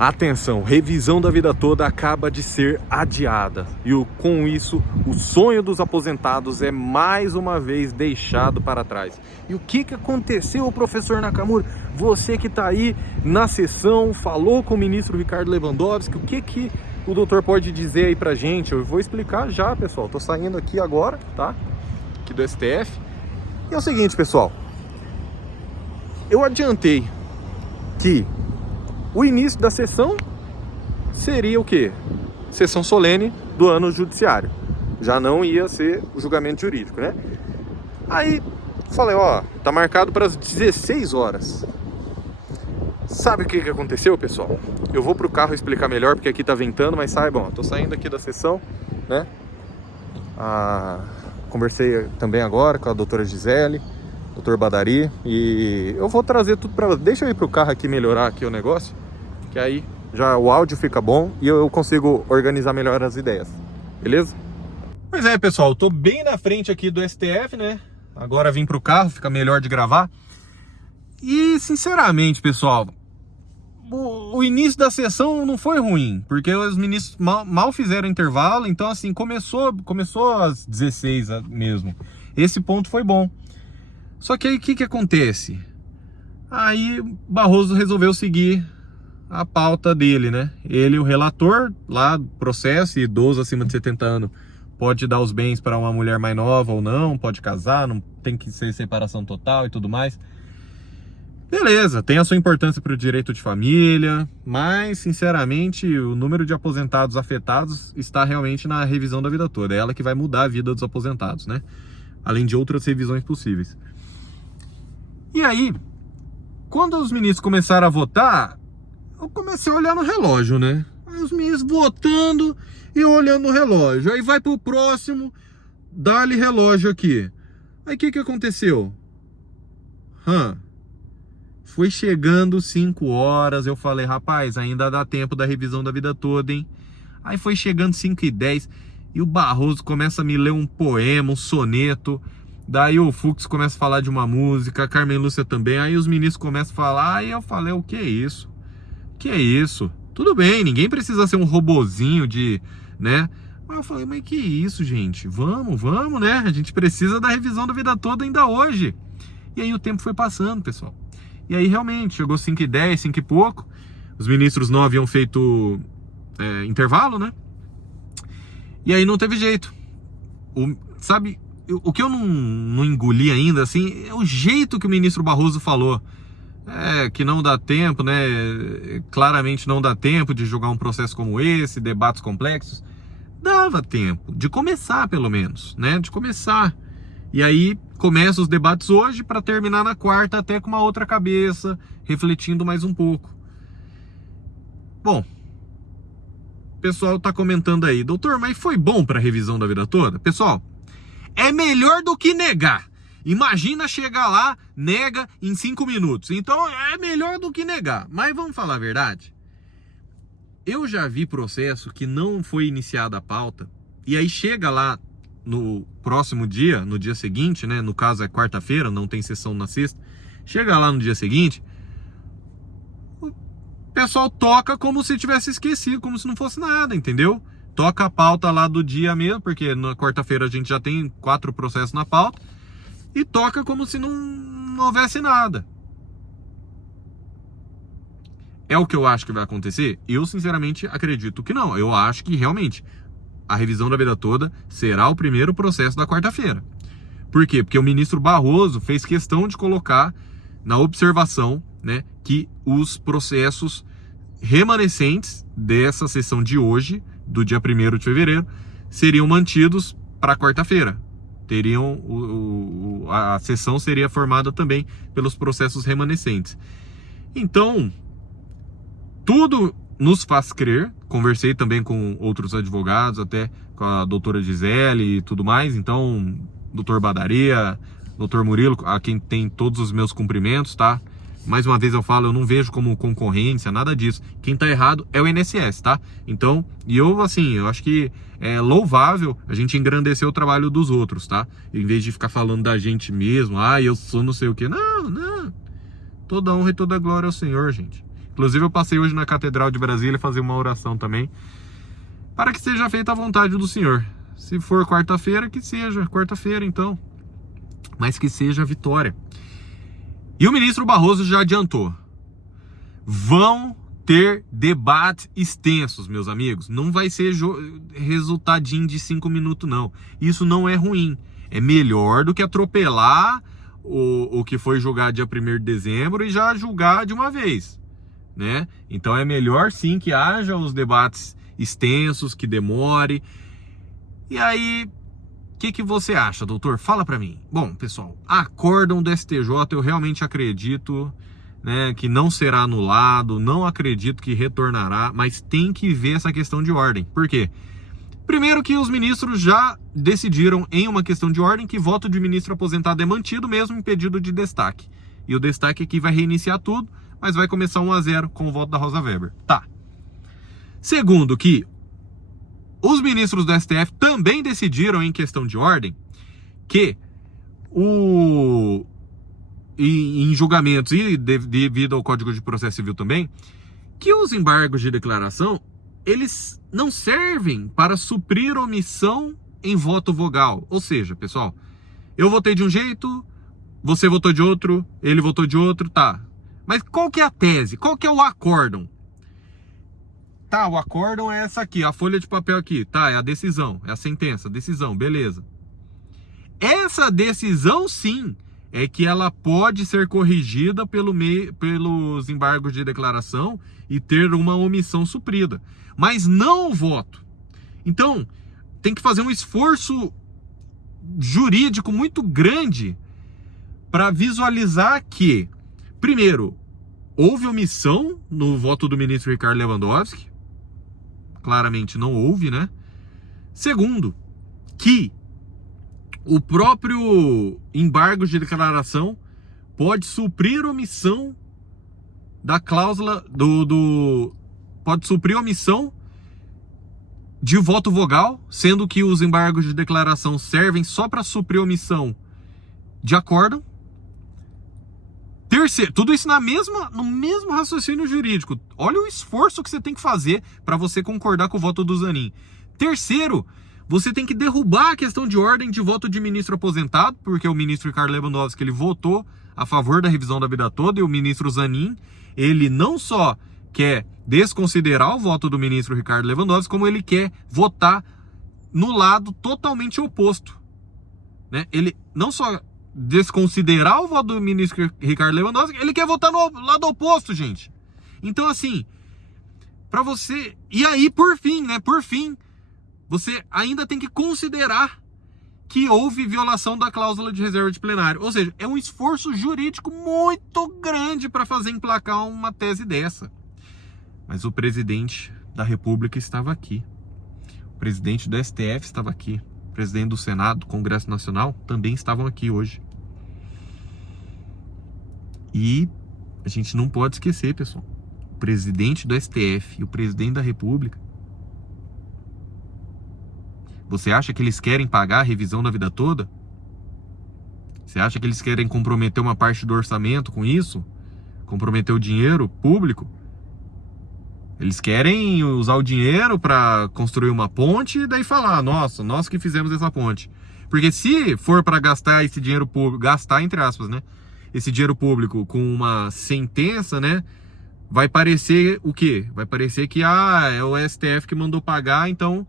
Atenção, revisão da vida toda acaba de ser adiada e com isso o sonho dos aposentados é mais uma vez deixado para trás. E o que aconteceu, professor Nakamura? Você que está aí na sessão, falou com o ministro Ricardo Lewandowski, o que o doutor pode dizer aí pra gente? Eu vou explicar já, pessoal. Tô saindo aqui agora, tá? Aqui do STF. E é o seguinte, pessoal. Eu adiantei que o início da sessão seria o quê? Sessão solene do ano judiciário. Já não ia ser o julgamento jurídico, né? Aí falei, ó, tá marcado para as 16 horas. Sabe o que aconteceu, pessoal? Eu vou pro carro explicar melhor, porque aqui tá ventando, mas saibam, ó, tô saindo aqui da sessão, né? Conversei também agora com a doutora Gisele, doutor Badari, e eu vou trazer tudo para... Deixa eu ir pro carro aqui melhorar aqui o negócio, que aí já o áudio fica bom e eu consigo organizar melhor as ideias, beleza? Pois é, pessoal, eu tô bem na frente aqui do STF, né? Agora vim pro carro, fica melhor de gravar. E, sinceramente, pessoal, o início da sessão não foi ruim, porque os ministros mal fizeram intervalo, então, assim, começou às 16 mesmo. Esse ponto foi bom. Só que aí, o que acontece? Aí, Barroso resolveu seguir a pauta dele, né? Ele, o relator, lá, processo, idoso acima de 70 anos, pode dar os bens para uma mulher mais nova ou não, pode casar, não tem que ser separação total e tudo mais. Beleza, tem a sua importância para o direito de família, mas, sinceramente, o número de aposentados afetados está realmente na revisão da vida toda. É ela que vai mudar a vida dos aposentados, né? Além de outras revisões possíveis. E aí, quando os ministros começaram a votar, eu comecei a olhar no relógio, né? Aí os ministros votando e olhando no relógio. Aí vai pro próximo, dá-lhe relógio aqui. Aí o que aconteceu? Foi chegando 5 horas, eu falei, rapaz, ainda dá tempo da revisão da vida toda, hein? Aí foi chegando 5h10 e o Barroso começa a me ler um poema, um soneto. Daí o Fux começa a falar de uma música, a Carmen Lúcia também. Aí os ministros começam a falar, aí eu falei, o que é isso? Que é isso? Tudo bem, ninguém precisa ser um robozinho de, né? Mas eu falei, mas que isso, gente? Vamos, né? A gente precisa da revisão da vida toda ainda hoje. E aí o tempo foi passando, pessoal. E aí realmente, chegou 5h10, 5 e pouco. Os ministros não haviam feito intervalo, né? E aí não teve jeito. Sabe, o que eu não engoli ainda, assim, é o jeito que o ministro Barroso falou. Que não dá tempo, né? Claramente não dá tempo de julgar um processo como esse, debates complexos. Dava tempo, de começar pelo menos, né? De começar. E aí começa os debates hoje para terminar na quarta até com uma outra cabeça, refletindo mais um pouco. Bom, o pessoal tá comentando aí, doutor, mas foi bom para a revisão da vida toda? Pessoal, é melhor do que negar. Imagina chegar lá, nega em 5 minutos. Então é melhor do que negar. Mas vamos falar a verdade? Eu já vi processo que não foi iniciada a pauta, e aí chega lá no próximo dia, no dia seguinte, né? No caso é quarta-feira, não tem sessão na sexta. Chega lá no dia seguinte, o pessoal toca como se tivesse esquecido, como se não fosse nada, entendeu? Toca a pauta lá do dia mesmo, porque na quarta-feira a gente já tem 4 processos na pauta. E toca como se não houvesse nada. É o que eu acho que vai acontecer? Eu, sinceramente, acredito que não. Eu acho que, realmente, a revisão da vida toda será o primeiro processo da quarta-feira. Por quê? Porque o ministro Barroso fez questão de colocar na observação, né, que os processos remanescentes dessa sessão de hoje, do dia 1º de fevereiro, seriam mantidos para quarta-feira. A sessão seria formada também pelos processos remanescentes. Então, tudo nos faz crer. Conversei também com outros advogados, até com a doutora Gisele e tudo mais. Então, doutor Badaria, doutor Murilo, a quem tem todos os meus cumprimentos, tá? Mais uma vez eu falo, eu não vejo como concorrência, nada disso. Quem tá errado é o INSS, tá? Então, e eu, assim, eu acho que é louvável a gente engrandecer o trabalho dos outros, tá? Em vez de ficar falando da gente mesmo, eu sou não sei o quê. Não. Toda honra e toda glória ao Senhor, gente. Inclusive eu passei hoje na Catedral de Brasília fazer uma oração também, para que seja feita a vontade do Senhor. Se for quarta-feira, que seja quarta-feira então, mas que seja vitória. E o ministro Barroso já adiantou, vão ter debates extensos, meus amigos. Não vai ser resultadinho de 5 minutos, não. Isso não é ruim. É melhor do que atropelar o que foi julgado dia 1º de dezembro e já julgar de uma vez, né? Então é melhor sim que haja os debates extensos, que demore. E aí, o que você acha, doutor? Fala pra mim. Bom, pessoal, acórdão do STJ, eu realmente acredito, né, que não será anulado, não acredito que retornará, mas tem que ver essa questão de ordem. Por quê? Primeiro que os ministros já decidiram em uma questão de ordem que voto de ministro aposentado é mantido mesmo em pedido de destaque. E o destaque aqui vai reiniciar tudo, mas vai começar 1-0 com o voto da Rosa Weber. Tá. Segundo que os ministros do STF também decidiram em questão de ordem que em julgamentos e devido ao Código de Processo Civil também, que os embargos de declaração, eles não servem para suprir omissão em voto vogal. Ou seja, pessoal, eu votei de um jeito, você votou de outro, ele votou de outro, tá. Mas qual que é a tese? Qual que é o acórdão? Tá, o acórdão é essa aqui, a folha de papel aqui, tá, é a decisão, é a sentença, a decisão, beleza. Essa decisão, sim, é que ela pode ser corrigida pelos embargos de declaração e ter uma omissão suprida, mas não o voto. Então, tem que fazer um esforço jurídico muito grande para visualizar que, primeiro, houve omissão no voto do ministro Ricardo Lewandowski, claramente não houve, né? Segundo, que o próprio embargo de declaração pode suprir omissão da cláusula pode suprir omissão de voto vogal, sendo que os embargos de declaração servem só para suprir omissão de acórdão. Terceiro, tudo isso no mesmo raciocínio jurídico. Olha o esforço que você tem que fazer para você concordar com o voto do Zanin. Terceiro, você tem que derrubar a questão de ordem de voto de ministro aposentado, porque o ministro Ricardo Lewandowski, ele votou a favor da revisão da vida toda, e o ministro Zanin, ele não só quer desconsiderar o voto do ministro Ricardo Lewandowski, como ele quer votar no lado totalmente oposto, né? Ele não só desconsiderar o voto do ministro Ricardo Lewandowski, ele quer votar no lado oposto, gente. Então, assim, para você... E aí, por fim, você ainda tem que considerar que houve violação da cláusula de reserva de plenário. Ou seja, é um esforço jurídico muito grande para fazer emplacar uma tese dessa. Mas o presidente da República estava aqui. O presidente do STF estava aqui. O presidente do Senado, do Congresso Nacional, também estavam aqui hoje. E a gente não pode esquecer, pessoal. O presidente do STF e o presidente da República, você acha que eles querem pagar a revisão da vida toda? Você acha que eles querem comprometer uma parte do orçamento com isso? Comprometer o dinheiro público? Eles querem usar o dinheiro para construir uma ponte e daí falar, nossa, nós que fizemos essa ponte. Porque se for para gastar esse dinheiro público, gastar entre aspas, né? Esse dinheiro público com uma sentença, né? Vai parecer o quê? Vai parecer que é o STF que mandou pagar, então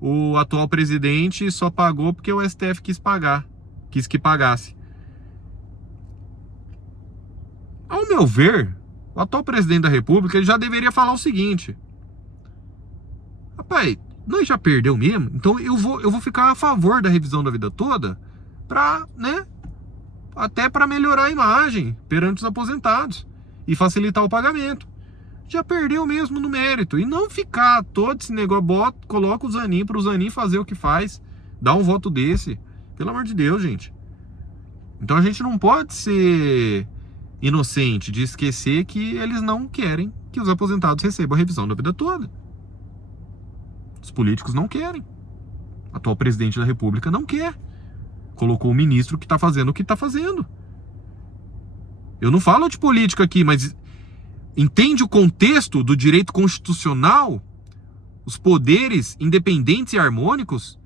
o atual presidente só pagou porque o STF quis que pagasse. Ao meu ver, o atual presidente da República, ele já deveria falar o seguinte: rapaz, nós já perdeu mesmo, então eu vou ficar a favor da revisão da vida toda pra, né, até para melhorar a imagem perante os aposentados e facilitar o pagamento. Já perdeu mesmo no mérito. E não ficar todo esse negócio, coloca o Zanin para o Zanin fazer o que faz, dá um voto desse. Pelo amor de Deus, gente. Então a gente não pode ser inocente de esquecer que eles não querem que os aposentados recebam a revisão da vida toda. Os políticos não querem. O atual presidente da República não quer. Colocou o ministro que está fazendo o que está fazendo. Eu não falo de política aqui, mas entende o contexto do direito constitucional, os poderes independentes e harmônicos,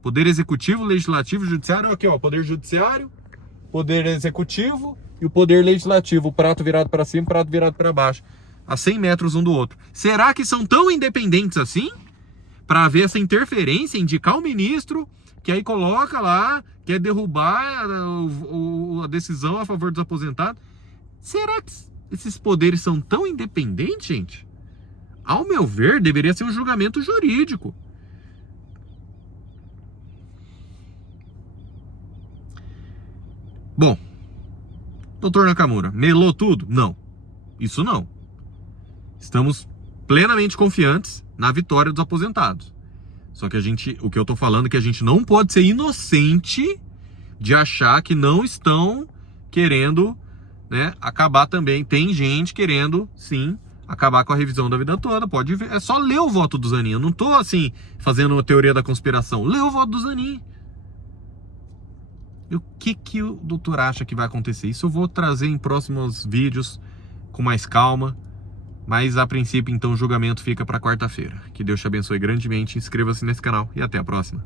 poder executivo, legislativo, judiciário, aqui ó, poder judiciário, poder executivo e o poder legislativo, o prato virado para cima, o prato virado para baixo, a 100 metros um do outro. Será que são tão independentes assim? Para haver essa interferência, indicar o ministro, que aí coloca lá, quer derrubar a decisão a favor dos aposentados. Será que esses poderes são tão independentes, gente? Ao meu ver, deveria ser um julgamento jurídico. Bom, doutor Nakamura, melou tudo? Não, isso não. Estamos plenamente confiantes na vitória dos aposentados. Só que o que eu tô falando é que a gente não pode ser inocente de achar que não estão querendo, né, acabar também. Tem gente querendo, sim, acabar com a revisão da vida toda. Pode ver, é só ler o voto do Zanin. Eu não tô, assim, fazendo uma teoria da conspiração. Lê o voto do Zanin. E o que o doutor acha que vai acontecer? Isso eu vou trazer em próximos vídeos com mais calma. Mas a princípio, então, o julgamento fica para quarta-feira. Que Deus te abençoe grandemente. Inscreva-se nesse canal e até a próxima.